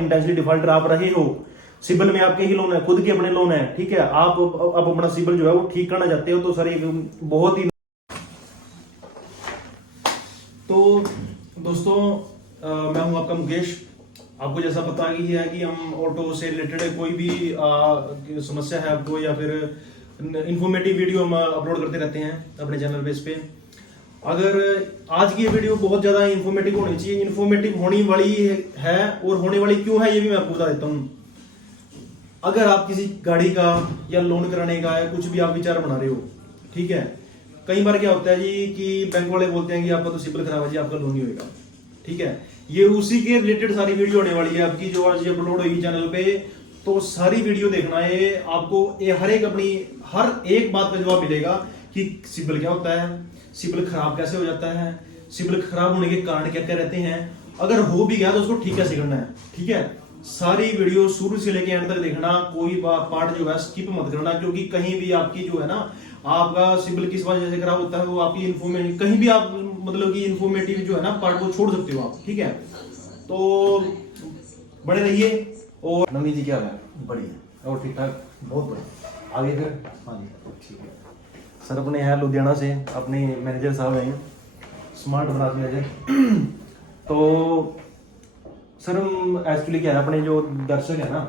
Intentionally defaulter आप रहे हो, सिबिल में आपके ही लोन है, खुद के अपने लोन है, ठीक है, आप अपना सिबिल जो है वो ठीक करना चाहते हो, तो सर एक बहुत ही तो दोस्तों मैं हूं आपका मुकेश। आपको जैसा पता ही है कि हम ऑटो से रिलेटेड कोई भी समस्या है आपको या फिर इंफॉर्मेटिव वीडियो हम अपलोड करते रहते हैं अपने चैनल बेस पे। अगर आज की ये वीडियो बहुत ज़्यादा इंफॉर्मेटिव होनी चाहिए, इंफॉर्मेटिव होने वाली है और होने वाली क्यों है ये भी मैं आपको बता देता हूँ। अगर आप किसी गाड़ी का या लोन कराने का या कुछ भी आप विचार बना रहे हो, ठीक है, कई बार क्या होता है जी कि बैंक वाले बोलते हैं कि आपका तो सिबिल खराब है जी, आपका लोन नहीं होगा, ठीक है। ये उसी के रिलेटेड सारी वीडियो होने वाली है आपकी जो आज अपलोड होगी चैनल पे, तो सारी वीडियो देखना है आपको, हर एक बात का जवाब मिलेगा कि सिबिल क्या होता है, सिबिल खराब कैसे हो जाता है, सिबिल खराब होने के कारण क्या क्या रहते हैं, अगर हो भी गया तो उसको ठीक कैसे करना है, ठीक है। सारी वीडियो शुरू से लेके एंड तक देखना, कोई पार्ट जो है स्किप मत करना, क्योंकि कहीं भी आपकी जो है ना, आपका सिबिल किस वजह से खराब होता है वो आपकी इन्फॉर्मेशन कहीं भी आप मतलब कि इन्फॉर्मेटिव जो है ना पार्ट को छोड़ सकते हो आप, ठीक है। तो बड़े रहिए। और नवनीत जी क्या है? बढ़िया और ठीक ठाक? बहुत बढ़िया। आगे फिर? हाँ जी ठीक है। सर अपने हैं लुधियाना से, अपने मैनेजर साहब हैं, स्मार्ट ब्रांच मैनेजर। तो सर हम एक्चुअली क्या है, अपने जो दर्शक है ना,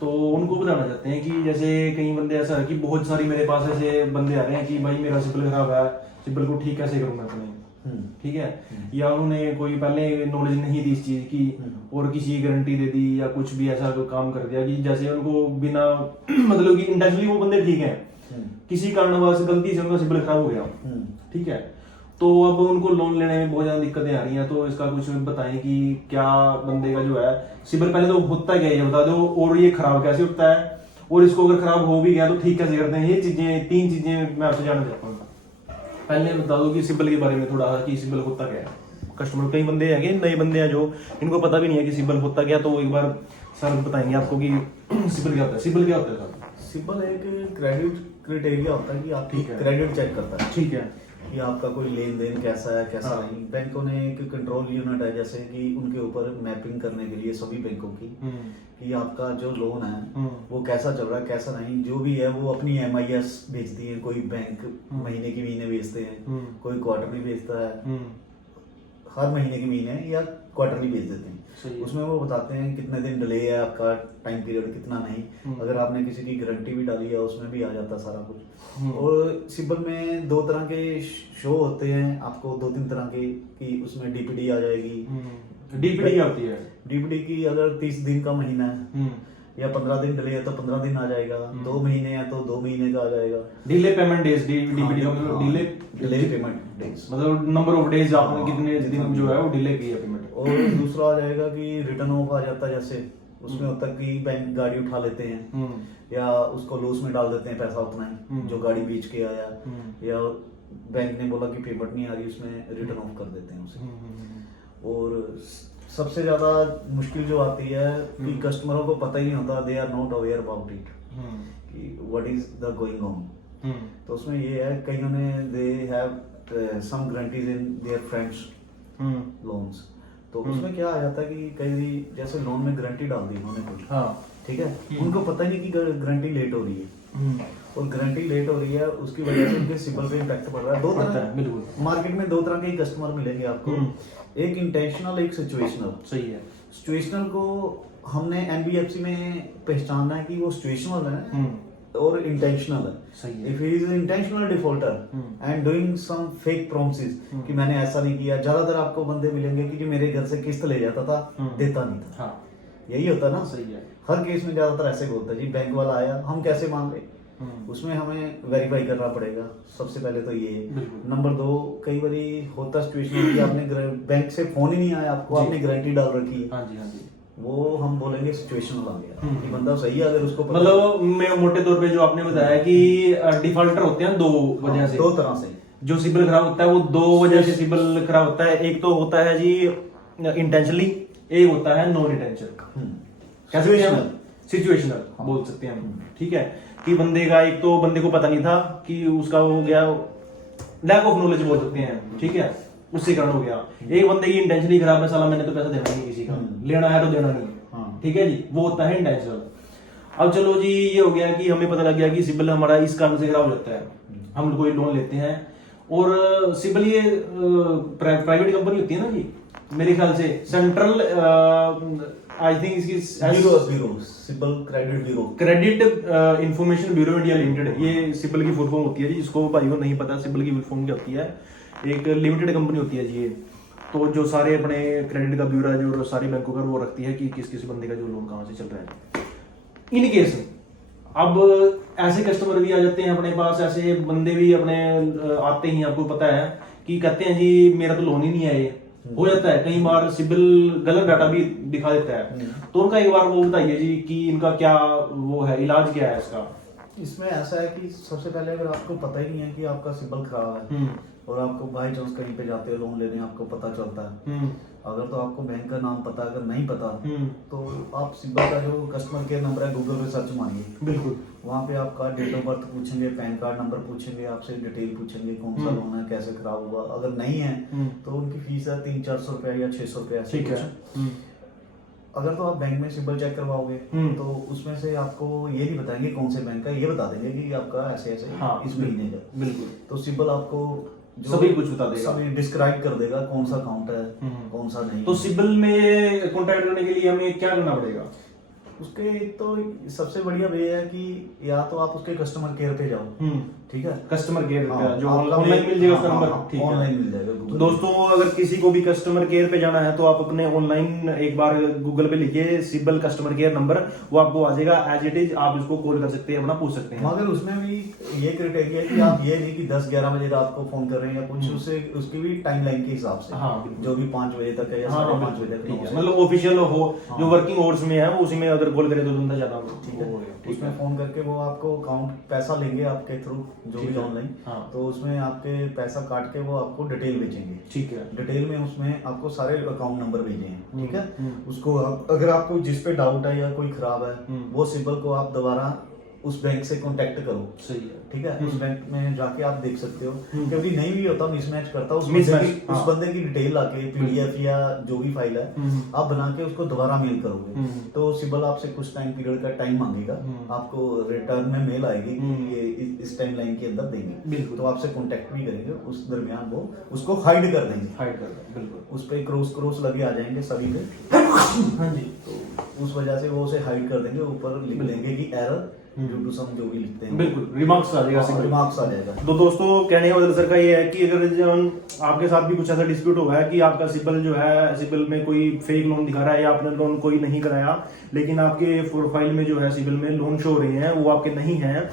तो उनको बताना चाहते हैं कि जैसे कई बंदे ऐसा है कि बहुत सारी मेरे पास ऐसे बंदे आ रहे हैं कि भाई मेरा सिबिल खराब है, सिबिल को ठीक कैसे करूँ मैं अपने, ठीक है, या उन्होंने कोई पहले नॉलेज नहीं दी इस चीज की और किसी गारंटी दे दी या कुछ भी ऐसा कोई काम कर दिया कि जैसे उनको बिना मतलब कि इंटेंशनली वो बंदे ठीक है, किसी कारणवश गलती से उनका सिबिल खराब हो गया, ठीक है, तो अब उनको लोन लेने में बहुत ज्यादा दिक्कतें आ रही हैं। तो इसका कुछ बताएं कि क्या बंदे का जो है सिबिल पहले तो होता क्या है ये बता दो, और ये खराब कैसे होता है, और इसको अगर खराब हो भी गया तो ठीक कैसे करते हैं, ये चीजें 3 चीजें मैं आपसे जानना चाहता हूँ। पहले बता दो कि सिबिल के बारे में थोड़ा कि सिबिल होता क्या है। कस्टमर कई बंदे हैं, नए बंदे हैं जो इनको पता भी नहीं है कि सिबिल होता क्या, तो एक बार सर बताएंगे आपको कि सिबिल क्या होता है। सिबिल क्या होता है सर? सिबिल एक क्रेडिट क्राइटेरिया होता है कि आप ठीक है, क्रेडिट चेक करता है, ठीक है, कि आपका कोई लेन देन कैसा है कैसा नहीं। बैंकों ने एक कंट्रोल यूनिट है जैसे कि उनके ऊपर मैपिंग करने के लिए सभी बैंकों की, कि आपका जो लोन है वो कैसा चल रहा है कैसा नहीं, जो भी है वो अपनी MIS भेजती है। कोई बैंक महीने की महीने भेजते हैं, कोई क्वार्टरली भेजता है, हर महीने के महीने या क्वार्टरली भेज देते हैं। उसमें वो बताते हैं कितने दिन डिले है आपका, टाइम पीरियड कितना नहीं, अगर आपने किसी की गारंटी भी डाली है उसमें भी आ जाता सारा कुछ। और सिबिल में 2 तरह के शो होते हैं आपको, 2-3 तरह के, कि उसमें DPD आ जाएगी। DPD क्या होती है? DPD की अगर 30 दिन का महीना है या 15 दिन डिले है तो 15 दिन आ जाएगा, 2 महीने है तो 2 महीने का आ जाएगा। डिले पेमेंट डेज, DPD का मतलब डिले पेमेंट डेज, मतलब नंबर ऑफ डेज आपने कितने दिन जो है वो डिले किया पेमेंट। और दूसरा आ जाएगा कि रिटर्न ऑफ आ जाता है, जैसे उसमें होता है कि बैंक गाड़ी उठा लेते हैं या उसको लॉस में डाल देते हैं पैसा उतना ही जो गाड़ी बेच के आया, या बैंक ने बोला कि पेमेंट नहीं आ रही, उसमें रिटर्न ऑफ कर देते हैं उसे। और सबसे ज्यादा मुश्किल जो आती है कि कस्टमरों को पता ही नहीं होता, they are not aware about it कि what is the going on. तो उसमें ये है कईयों ने they have some guarantees in their friends loans, तो उसमें क्या आ जाता है कि कई जैसे लोन में गारंटी डाल दी उन्होंने कोई, हाँ ठीक है, उनको पता ही नहीं कि गारंटी लेट हो रही है, और गारंटी लेट हो रही है उसकी वजह से उनके सिबिल पे इम्पैक्ट पड़ रहा है। 2 तरह बिल्कुल मार्केट में 2 तरह के कस्टमर मिलेंगे आपको, एक इंटेंशनल एक सिचुएशनल। सही है। सिचुएशनल को हमने NBFC में पहचानना है कि वो सिचुएशनल है और इंटेंशनल है। If he is intentional defaulter and doing some fake promises कि मैंने ऐसा नहीं किया, ज्यादातर आपको बंदे मिलेंगे कि जो मेरे घर से किस्त ले जाता था देता नहीं था, हाँ। यही होता है ना, सही है। हर केस में ज्यादातर ऐसे बोलता है जी बैंक वाला आया हम कैसे मान ले, उसमें हमें वेरीफाई करना पड़ेगा सबसे पहले तो ये। नंबर 2, कई बार होता सिचुएशन कि आपने बैंक से फोन ही नहीं आया आपको, आपने गारंटी डाल रखी है, हाँ जी हाँ जी, वो हम बोलेंगे सिचुएशनल आ गया कि बंदा सही है अगर उसको मतलब मैं मोटे तौर पे जो आपने बताया कि डिफॉल्टर होते हैं 2 वजह से, 2 तरह से जो सिबिल खराब होता है वो 2 वजह से सिबिल खराब होता है। एक तो होता है जी इंटेंशनली, एक होता है नॉन इंटेंशनल, सिचुएशनल बोल सकते हैं हम, ठीक है, कि बंदे का एक तो बंदे को पता नहीं था कि उसका हो गया, लैक ऑफ नॉलेज बोल सकते हैं, ठीक है, उससे कारण हो गया। एक बंदे की इंटेंशन ही खराब है, साला मैंने तो पैसा देना नहीं किसी का, लेना है तो देना नहीं है, हाँ। ठीक है जी, वो होता है इंटेंशनल। अब चलो जी, ये हो गया कि हमें पता लग गया कि सिबिल हमारा इस कारण से खराब हो जाता है, हम कोई लोन लेते हैं और सिबिल ये प्राइवेट कंपनी होती है ना जी, मेरे ख्याल से सेंट्रल आई थिंक इसकी bureau CIBIL credit bureau, credit information bureau India limited, ये सिबिल की फुल फॉर्म होती है जी। जिसको भाई को नहीं पता सिबिल की फुल फॉर्म क्या होती है, एक लिमिटेड कंपनी होती है जी ये। तो जो सारे अपने क्रेडिट का ब्यूरो है जो सारे बैंकों का, वो रखती है कि किस किस बंदे का जो लोन कहाँ से चल रहा है। इन केस अब ऐसे कस्टमर भी आ जाते हैं अपने पास, ऐसे बंदे भी अपने आते ही, आपको पता है कि कहते हैं जी मेरा तो लोन ही नहीं है, ये हो जाता है कई बार, सिबिल गलत डाटा भी दिखा देता है। तो उनका एक बार वो बताइए जी कि इनका क्या वो है, इलाज क्या है इसका। इसमें ऐसा है कि सबसे पहले अगर आपको पता ही नहीं है कि आपका सिबिल खराब है और आपको बाई चांस कहीं पे जाते हो लोन लेने, आपको पता चलता है, अगर तो आपको बैंक का नाम पता, अगर नहीं पता तो आप सिबिल का जो कस्टमर केयर नंबर है गूगल पे सर्च मारिए, बिल्कुल वहाँ पे आपका डेट ऑफ बर्थ पूछेंगे, पैन कार्ड नंबर पूछेंगे, आपसे डिटेल पूछेंगे कौन सा लोन है, कैसे खराब हुआ, अगर नहीं है तो उनकी फीस है 300-400 रुपया या 600 रुपया, ठीक है। अगर तो आप बैंक में सिबिल चेक करवाओगे तो उसमें से आपको ये नहीं बताएंगे कौन से बैंक का, ये बता देंगे कि आपका ऐसे ऐसे इस महीने का, बिल्कुल। तो सिबिल आपको सभी कुछ बता देगा, सभी डिस्क्राइब कर देगा कौन सा अकाउंट है कौन सा नहीं। तो सिबिल में कांटेक्ट करने के लिए हमें क्या करना पड़ेगा? उसके तो सबसे बढ़िया वे है कि या तो आप उसके कस्टमर केयर पे जाओ, ठीक है, कस्टमर केयर जो ऑनलाइन मिल जाएगा उसका नंबर, ठीक है, ऑनलाइन मिल जाएगा। तो दोस्तों अगर किसी को भी कस्टमर केयर पे जाना है तो आप अपने ऑनलाइन एक बार गूगल पे लिखिए सिबिल कस्टमर केयर नंबर, वो आपको आ जाएगा एज इट इज, आप इसको कॉल कर सकते हैं, अपना पूछ सकते हैं। मगर उसमें भी ये क्राइटेरिया है कि आप ये नहीं कि 10-11 बजे रात को फोन कर रहे हैं या कुछ, उससे उसकी भी टाइमलाइन के हिसाब से, जो भी 5 बजे तक है या 5:30 बजे तक, मतलब ऑफिशियल हो, जो वर्किंग आवर्स में है वो उसी में अगर कॉल करे तो बंदा ज्यादा, ठीक है। उसमें फोन करके वो आपको अकाउंट पैसा लेंगे आपके थ्रू जो भी ऑनलाइन, तो उसमें आपके पैसा काट के वो आपको डिटेल भेजेंगे, ठीक है। डिटेल में उसमें आपको सारे अकाउंट नंबर भेजे हैं, ठीक है। उसको अगर आपको जिस पे डाउट है या कोई खराब है वो सिबिल को आप दोबारा उस बैंक से कांटेक्ट करो, सही है, ठीक है। उस बैंक में जाके आप देख सकते हो, कभी नहीं भी होता मिसमैच करता, उस बंदे की डिटेल लाके पीडीएफ या जो भी फाइल है आप बना के उसको दोबारा मेल करोगे तो सिबिल आपसे कुछ टाइम पीरियड का टाइम मांगेगा, आपको रिटर्न में मेल आएगी कि ये इस टाइम लाइन के अंदर देंगे, तो आपसे कांटेक्ट भी करेंगे, उस दरमियान वो उसको हाइड कर देंगे, बिल्कुल उस पे क्रॉस लगे आ जाएंगे सभी पे, हाँ जी, तो उस वजह से वो उसे हाइड कर देंगे, ऊपर लिख देंगे कि एरर ड्यू टू सम जो भी लिखते हैं, बिल्कुल रिमार्क्स आ जाएगा, रिमार्क्स आ जाएगा। तो दोस्तों कहने का मतलब सर का ये है कि अगर आपके साथ भी कुछ ऐसा डिस्प्यूट हुआ है कि आपका सिबिल जो है, सिबिल में कोई फेक लोन दिखा रहा है या आपने लोन कोई नहीं कराया लेकिन आपके प्रोफाइल में जो है सिबिल में लोन शो हो रहे हैं वो आपके नहीं है,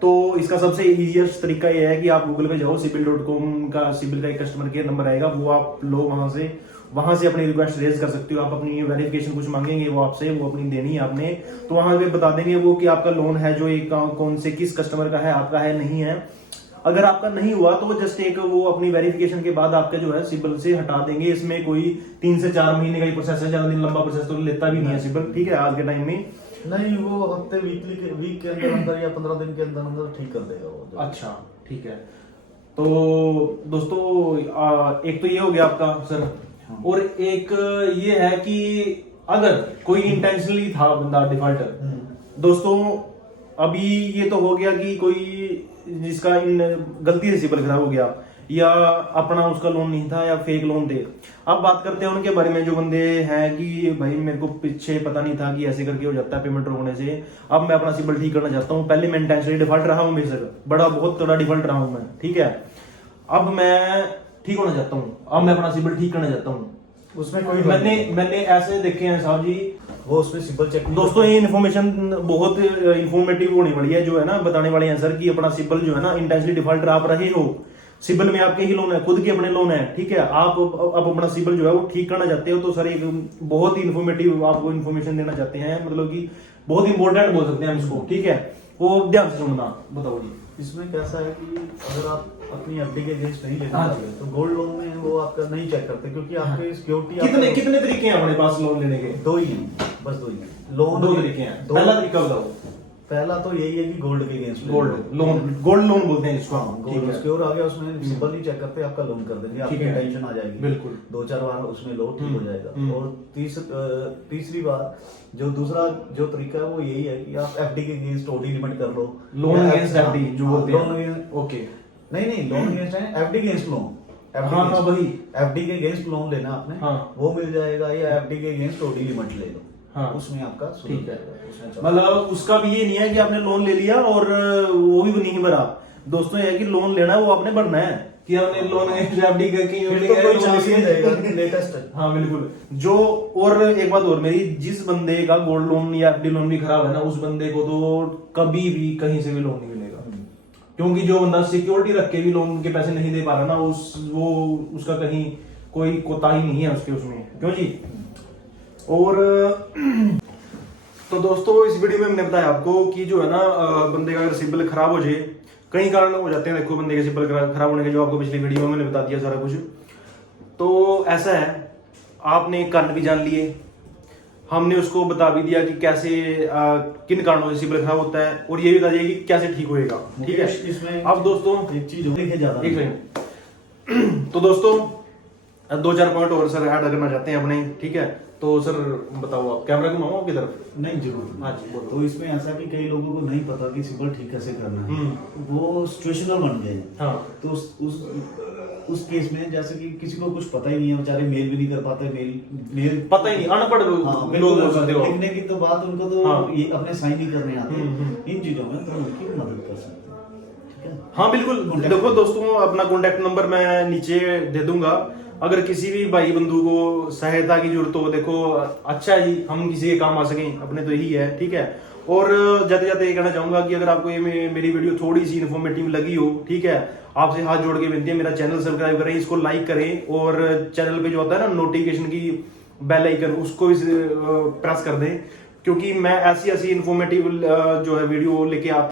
तो इसका सबसे इजीएस्ट तरीका ये है कि आप गूगल पे जाओ, sibil.com का सिबिल का एक कस्टमर केयर नंबर आएगा, वो आप लो वहां से अपनी रिक्वेस्ट रेज कर सकते हो, आप अपनी वेरिफिकेशन कुछ मांगेंगे वो आपसे, वो अपनी देनी है आपने, तो वहां पे बता देंगे वो कि आपका लोन है जो एक कौन से किस कस्टमर का है, आपका है नहीं है। अगर आपका नहीं हुआ तो जस्ट एक वो अपनी वेरिफिकेशन के बाद आपका जो है सिबिल से हटा देंगे। इसमें कोई 3 से 4 महीने का ही प्रोसेस है, ज्यादा दिन लंबा प्रोसेस तो लेता भी नहीं है सिबिल, ठीक है, आज के टाइम में नहीं, वो हफ्ते वीक के अंदर या 15 दिन के अंदर ठीक कर देगा वो। अच्छा ठीक है। तो दोस्तों एक तो ये हो गया आपका सर, और एक ये है कि अगर कोई इंटेंशनली था बंदा डिफॉल्टर, दोस्तों अभी ये तो हो गया कि कोई जिसका इन गलती से सिबिल खराब हो गया या अपना उसका लोन नहीं था या फेक लोन थे। अब बात करते हैं उनके बारे में जो बंदे हैं कि भाई मेरे को पीछे पता नहीं था कि ऐसे करके हो जाता है पेमेंट रोकने से, अब मैं अपना सिबिल ठीक करना चाहता हूँ, पहले मैं इंटेंशनली डिफॉल्ट रहा हूँ, बेशक बड़ा बहुत बड़ा डिफॉल्ट रहा हूँ मैं, ठीक है, अब मैं ठीक होना चाहता हूँ, अब मैं अपना सिबिल ठीक करना चाहता हूँ। उसमें कोई मैंने ऐसे देखे हैं साहब जी, वो उसमें सिबिल चेक। दोस्तों ये इन्फॉर्मेशन बहुत इन्फॉर्मेटिव होनी पड़ी है, जो है ना बताने वाले हैं सर कि अपना सिबिल जो है ना इंटेंशनली डिफॉल्टर आप रहे हो, सिबिल में आपके ही लोन है, खुद के अपने लोन है, ठीक है, आप अपना सिबिल जो है वो ठीक करना चाहते हो, तो सर एक बहुत ही इन्फॉर्मेटिव आपको इन्फॉर्मेशन देना चाहते हैं, मतलब कि बहुत इंपॉर्टेंट बोल सकते हैं हम इसको, ठीक है, वो ध्यान से सुनना। बताओ जी इसमें कैसा है कि अगर आप अपनी एफडी के अगेंस्ट नहीं लेना चाहते तो गोल्ड लोन में वो आपका नहीं चेक करते, क्योंकि आपके सिक्योरिटी कितने तरीके हैं अपने पास लोन लेने के? 2 ही हैं, बस 2 ही लोन, 2 तरीके हैं। पहला तरीका बताओ। पहला तो यही है कि गोल्ड के अगेंस्ट गोल्ड लोन बोलते हैं इसको। हाँ, गोल्ड सिक्योर आ गया, उसमें सिंबल नहीं चेक करते, आपका लोन कर देंगे, आपकी टेंशन आ जाएगी, बिल्कुल 2-4 बार उसमें लो, ठीक हो जाएगा। और तीसरी बार जो दूसरा जो तरीका है वो यही है कि आप एफडी के अगेंस्ट ओडी लिमिट कर लो, लोन अगेंस्ट एफडी जो बोलते हैं, लोन, ओके नहीं लोन अगेंस्ट है, एफडी अगेंस्ट लोन, हाँ वही एफडी के अगेंस्ट लोन लेना आपने, हाँ। वो मिल जाएगा, या एफडी के अगेंस्ट ओडी लिमिट ले लो, हाँ। उसमें आपका ठीक है। उसमें मतलब उसका भी ये नहीं है कि आपने लोन ले लिया और वो भी नहीं भरा। दोस्तों ये है कि लोन लेना है वो आपने भरना है, कि हमने लोन एफडी करके फिर तो कोई चांस नहीं रहेगा, लेटेस्ट है। हाँ बिल्कुल। जो और एक बात और, मेरी जिस बंदे का गोल्ड लोन या एफडी लोन भी खराब है ना, उस बंदे को तो कभी भी कहीं से भी लोन नहीं मिलेगा, क्योंकि जो बंदा सिक्योरिटी रख के भी लोन के पैसे नहीं दे पा रहा ना, उसका कहीं कोई कोताही नहीं है उसके उसमें, क्यों जी। और तो दोस्तों इस वीडियो में हमने बताया आपको कि जो है ना बंदे का अगर सिबिल खराब हो जाए, कई कारण हो जाते हैं, देखो बंदे के सिबिल खराब होने के, जो आपको पिछली वीडियो में मैंने बता दिया सारा कुछ। तो ऐसा है, आपने कारण भी जान लिए, हमने उसको बता भी दिया कि कैसे किन कारणों से सिबिल खराब होता है, और ये भी बता दिया कि कैसे ठीक होएगा, ठीक है। इसमें अब दोस्तों एक चीज लिखे ज्यादा, एक सेकंड, तो दोस्तों 2-4 पॉइंट और सर ऐड करना चाहते हैं अपने, ठीक है। तो सर बताओ, आप कैमरा घुमाओ आपकी तरफ। नहीं जरूर, हाँ जी बोलो। तो इसमें ऐसा कि कई लोगों को नहीं पता कि सिबिल ठीक कैसे करना है, वो सिचुएशनल बन गए। हाँ। तो उस केस में जैसे कि किसी को कुछ पता ही नहीं है, बेचारे मेल भी नहीं कर पाते, मेल पता ही नहीं, अनपढ़ लोग बोल सकते हो, लिखने की तो बात, उनको तो हाँ। ये अपने साइन नहीं करने आते, इन चीजों में तो उनकी मदद कर सकते हैं, ठीक है। हाँ बिल्कुल। देखो दोस्तों, अपना कॉन्टेक्ट नंबर मैं नीचे दे दूंगा, अगर किसी भी भाई बंधु को सहायता की जरूरत हो, देखो अच्छा है जी, हम किसी के काम आ सकें अपने, तो यही है, ठीक है। और जाते जाते ये कहना चाहूंगा कि अगर आपको ये मेरी वीडियो थोड़ी सी इन्फॉर्मेटिव लगी हो, ठीक है, आपसे हाथ जोड़ के विनती है, मेरा चैनल सब्सक्राइब करें, इसको लाइक करें, और चैनल पे जो होता है ना नोटिफिकेशन की बेल आइकन, उसको भी प्रेस कर दें, क्योंकि मैं ऐसी इन्फॉर्मेटिव जो है वीडियो लेके आप